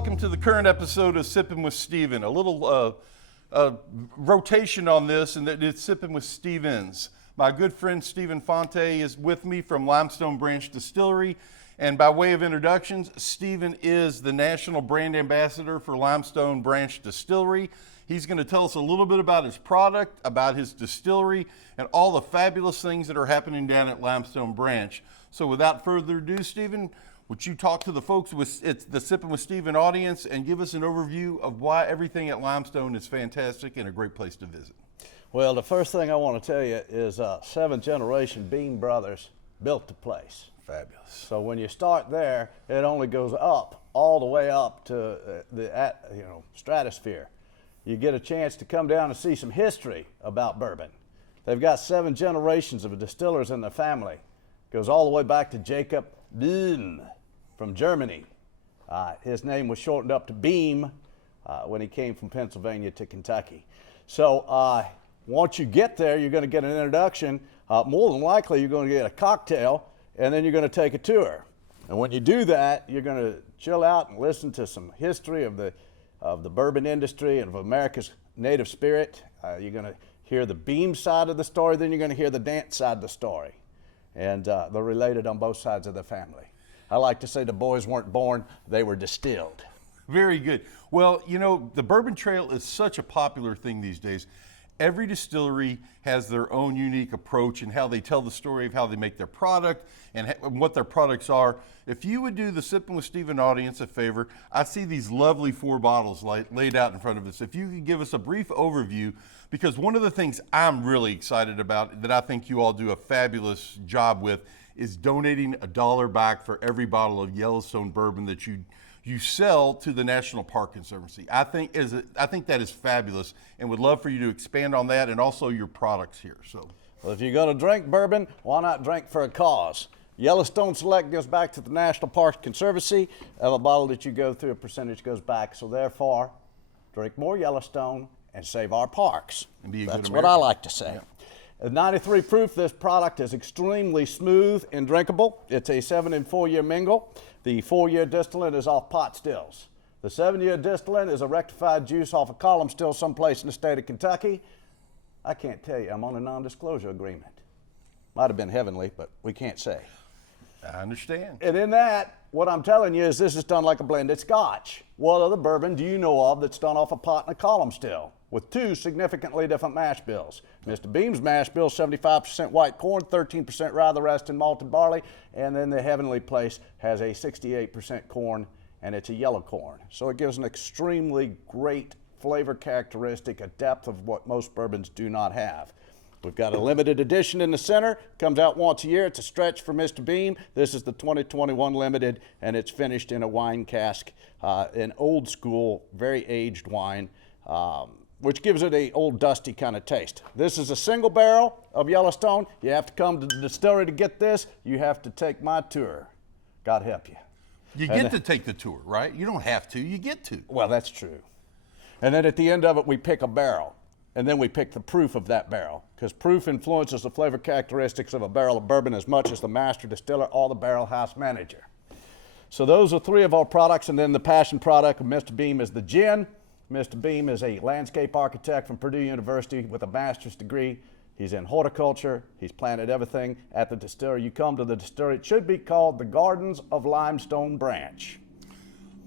welcome to the current episode of Sippin' with Steven. A little rotation on this, and that it's Sippin' with Stevens. My good friend Stephen Fante is with me from Limestone Branch Distillery. And by way of introductions, Stephen is the National Brand Ambassador for Limestone Branch Distillery. He's going to tell us a little bit about his product, about his distillery, and all the fabulous things that are happening down at Limestone Branch. So without further ado, Stephen, would you talk to the folks with the Sippin' with Steven audience and give us an overview of why everything at Limestone is fantastic and a great place to visit? Well, the first thing I want to tell you is seventh generation Beam brothers built the place. Fabulous. So when you start there, it only goes up, all the way up to the stratosphere. You get a chance to come down and see some history about bourbon. They've got 7 generations of distillers in the family. Goes all the way back to Jacob Beam from Germany. His name was shortened up to Beam when he came from Pennsylvania to Kentucky. So once you get there, you're going to get an introduction. More than likely, you're going to get a cocktail, and then you're going to take a tour. And when you do that, you're going to chill out and listen to some history of the bourbon industry and of America's native spirit. You're going to hear the Beam side of the story, then you're going to hear the dance side of the story. And they're related on both sides of the family. I like to say the boys weren't born, they were distilled. Very good. Well, you know, the Bourbon Trail is such a popular thing these days. Every distillery has their own unique approach and how they tell the story of how they make their product and what their products are. If you would do the Sippin' with Steven audience a favor, I see these lovely 4 bottles laid out in front of us. If you could give us a brief overview, because one of the things I'm really excited about that I think you all do a fabulous job with is donating $1 back for every bottle of Yellowstone bourbon that you sell to the National Park Conservancy. I think that is fabulous, and would love for you to expand on that and also your products here. So, well, if you're going to drink bourbon, why not drink for a cause? Yellowstone Select goes back to the National Park Conservancy. Of a bottle that you go through, a percentage goes back. So therefore, drink more Yellowstone and save our parks. And be a That's good what I American. like to say. Yeah. At 93 proof, this product is extremely smooth and drinkable. It's a 7 and 4 year mingle. The 4-year distillate is off pot stills. The 7-year distillate is a rectified juice off a column still someplace in the state of Kentucky. I can't tell you, I'm on a non-disclosure agreement. Might have been heavenly, but we can't say. I understand. And in that, what I'm telling you is this is done like a blended scotch. What other bourbon do you know of that's done off a pot and a column still, with 2 significantly different mash bills? Mr. Beam's mash bill, 75% white corn, 13% rye, the rest in malted barley, and then the Heavenly Place has a 68% corn, and it's a yellow corn. So it gives an extremely great flavor characteristic, a depth of what most bourbons do not have. We've got a limited edition in the center, comes out once a year. It's a stretch for Mr. Beam. This is the 2021 limited, and it's finished in a wine cask, an old school, very aged wine, which gives it a old dusty kind of taste. This is a single barrel of Yellowstone. You have to come to the distillery to get this. You have to take my tour. God help you. You get to take the tour, right? You don't have to, you get to. Well, that's true. And then at the end of it, we pick a barrel. And then we pick the proof of that barrel, because proof influences the flavor characteristics of a barrel of bourbon as much as the master distiller or the barrel house manager. So those are 3 of our products, and then the passion product of Mr. Beam is the gin. Mr. Beam is a landscape architect from Purdue University with a master's degree. He's in horticulture. He's planted everything at the distillery. You come to the distillery, it should be called the Gardens of Limestone Branch.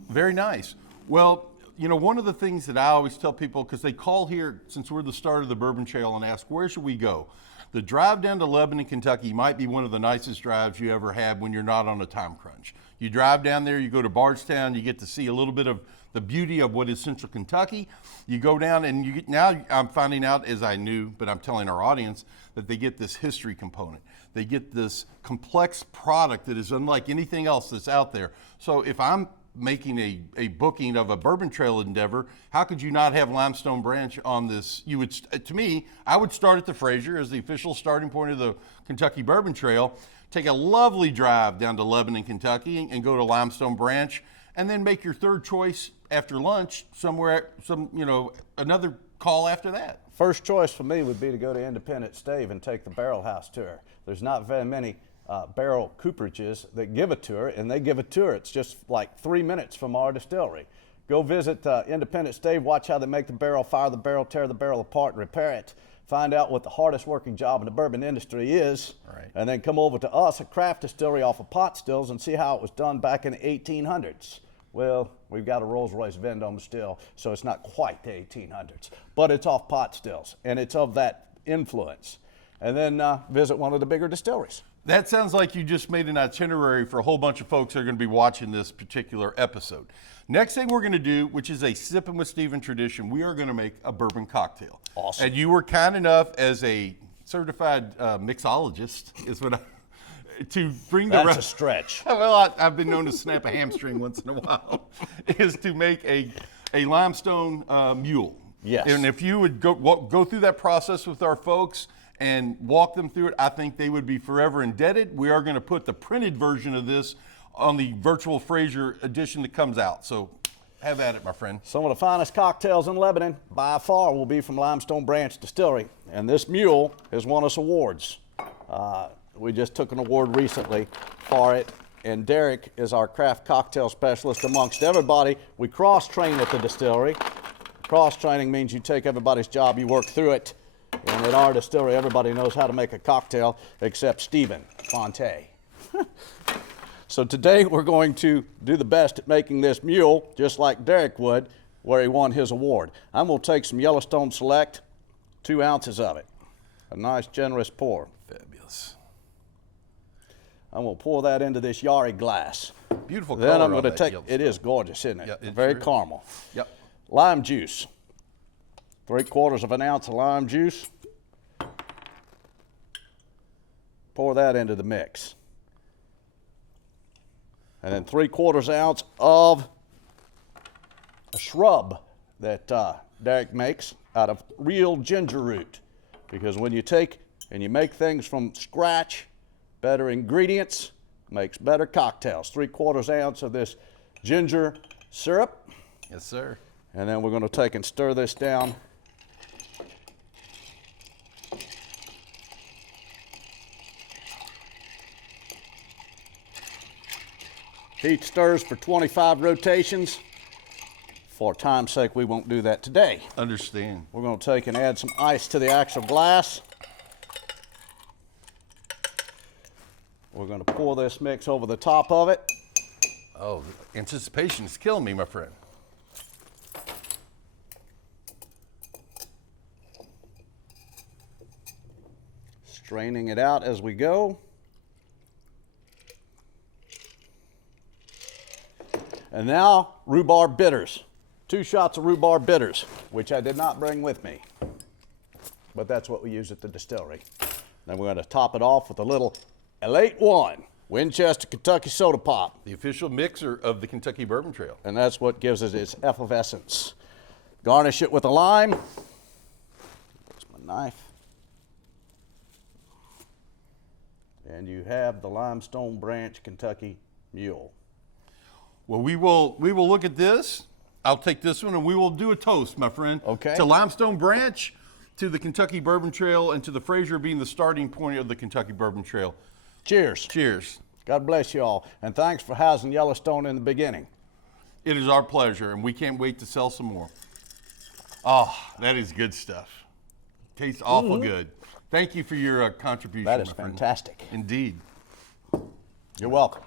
Very nice. Well, you know, one of the things that I always tell people, because they call here since we're the start of the Bourbon Trail and ask, where should we go? The drive down to Lebanon, Kentucky might be one of the nicest drives you ever had when you're not on a time crunch. You drive down there, you go to Bardstown, you get to see a little bit of the beauty of what is central Kentucky. You go down and you get, now I'm finding out, as I knew, but I'm telling our audience, that they get this history component. They get this complex product that is unlike anything else that's out there. So if I'm making a booking of a Bourbon Trail endeavor, how could you not have Limestone Branch on this? You would, to me, I would start at the Fraser as the official starting point of the Kentucky Bourbon Trail, take a lovely drive down to Lebanon, Kentucky, and go to Limestone Branch, and then make your third choice after lunch somewhere, another call after that. First choice for me would be to go to Independent Stave and take the barrel house tour. There's not very many barrel cooperages that give a tour, and they give a tour. It's just like 3 minutes from our distillery. Go visit Independence Dave, watch how they make the barrel, fire the barrel, tear the barrel apart, and repair it. Find out what the hardest working job in the bourbon industry is, Right. and then come over to us, a craft distillery off of pot stills, and see how it was done back in the 1800s. Well, we've got a Rolls-Royce Vendome still, so it's not quite the 1800s, but it's off pot stills, and it's of that influence. And then visit one of the bigger distilleries. That sounds like you just made an itinerary for a whole bunch of folks that are going to be watching this particular episode. Next thing we're going to do, which is a Sippin' with Steven tradition, we are going to make a bourbon cocktail. Awesome. And you were kind enough as a certified mixologist, is what to bring the That's a stretch. Well, I've been known to snap a hamstring once in a while, is to make a limestone mule. Yes. And if you would go through that process with our folks and walk them through it, I think they would be forever indebted. We are going to put the printed version of this on the virtual Fraser edition that comes out. So have at it, my friend. Some of the finest cocktails in Lebanon, by far, will be from Limestone Branch Distillery. And this mule has won us awards. We just took an award recently for it. And Derek is our craft cocktail specialist amongst everybody. We cross-train at the distillery. Cross-training means you take everybody's job, you work through it. And at our distillery, everybody knows how to make a cocktail except Stephen Fante. So today we're going to do the best at making this mule, just like Derek would, where he won his award. I'm going to take some Yellowstone Select, 2 ounces of it. A nice generous pour. Fabulous. I'm going to pour that into this Yari glass. Beautiful color. Then I'm going to on that take, Yellowstone. it is gorgeous, isn't it? Yeah, it Very sure is. caramel. Yep. Lime juice. 3/4 of an ounce of lime juice. Pour that into the mix. And then 3/4 ounce of a shrub that Derek makes out of real ginger root. Because when you take and you make things from scratch, better ingredients makes better cocktails. 3/4 ounce of this ginger syrup. Yes, sir. And then we're going to take and stir this down. Heat stirs for 25 rotations. For time's sake, we won't do that today. Understand. We're going to take and add some ice to the actual glass. We're going to pour this mix over the top of it. Oh, anticipation is killing me, my friend. Straining it out as we go. And now, rhubarb bitters. 2 shots of rhubarb bitters, which I did not bring with me. But that's what we use at the distillery. Then we're going to top it off with a little Elate 1 Winchester Kentucky Soda Pop. The official mixer of the Kentucky Bourbon Trail. And that's what gives it its effervescence. Garnish it with a lime. There's my knife. And you have the Limestone Branch Kentucky Mule. Well, we will look at this. I'll take this one and we will do a toast, my friend. Okay. To Limestone Branch, to the Kentucky Bourbon Trail, and to the Fraser being the starting point of the Kentucky Bourbon Trail. Cheers. Cheers. God bless you all. And thanks for housing Yellowstone in the beginning. It is our pleasure, and we can't wait to sell some more. Oh, that is good stuff. Tastes awful good. Thank you for your contribution, That is my friend. fantastic. Indeed. You're welcome.